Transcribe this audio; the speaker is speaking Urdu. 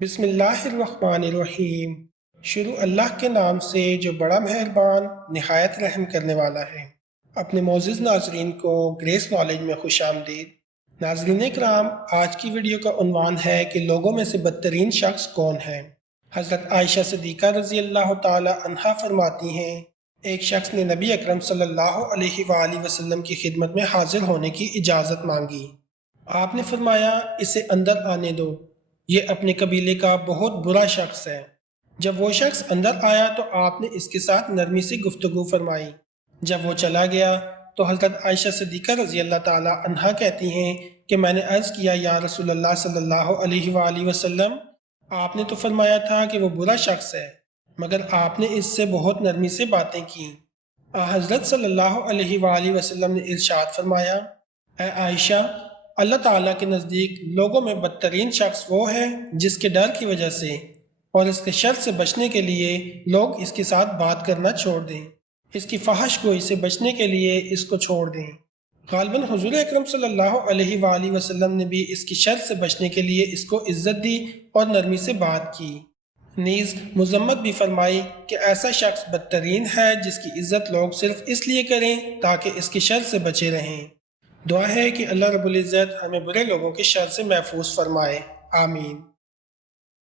بسم اللہ الرحمن الرحیم۔ شروع اللہ کے نام سے جو بڑا مہربان نہایت رحم کرنے والا ہے۔ اپنے معزز ناظرین کو گریس نالج میں خوش آمدید۔ ناظرین اکرام، آج کی ویڈیو کا عنوان ہے کہ لوگوں میں سے بدترین شخص کون ہے۔ حضرت عائشہ صدیقہ رضی اللہ تعالی عنہا فرماتی ہیں، ایک شخص نے نبی اکرم صلی اللہ علیہ وآلہ وسلم کی خدمت میں حاضر ہونے کی اجازت مانگی۔ آپ نے فرمایا، اسے اندر آنے دو، یہ اپنے قبیلے کا بہت برا شخص ہے۔ جب وہ شخص اندر آیا تو آپ نے اس کے ساتھ نرمی سے گفتگو فرمائی۔ جب وہ چلا گیا تو حضرت عائشہ صدیقہ رضی اللہ تعالی عنہا کہتی ہیں کہ میں نے عرض کیا، یا رسول اللہ صلی اللہ علیہ وآلہ وسلم، آپ نے تو فرمایا تھا کہ وہ برا شخص ہے، مگر آپ نے اس سے بہت نرمی سے باتیں کی۔ حضرت صلی اللہ علیہ وآلہ وسلم نے ارشاد فرمایا، اے عائشہ، اللہ تعالیٰ کے نزدیک لوگوں میں بدترین شخص وہ ہے جس کے ڈر کی وجہ سے اور اس کے شر سے بچنے کے لیے لوگ اس کے ساتھ بات کرنا چھوڑ دیں، اس کی فحش گوئی سے بچنے کے لیے اس کو چھوڑ دیں۔ غالباً حضور اکرم صلی اللہ علیہ وآلہ وسلم نے بھی اس کی شر سے بچنے کے لیے اس کو عزت دی اور نرمی سے بات کی۔ نیز مذمت بھی فرمائی کہ ایسا شخص بدترین ہے جس کی عزت لوگ صرف اس لیے کریں تاکہ اس کی شر سے بچے رہیں۔ دعا ہے کہ اللہ رب العزت ہمیں برے لوگوں کے شر سے محفوظ فرمائے، آمین۔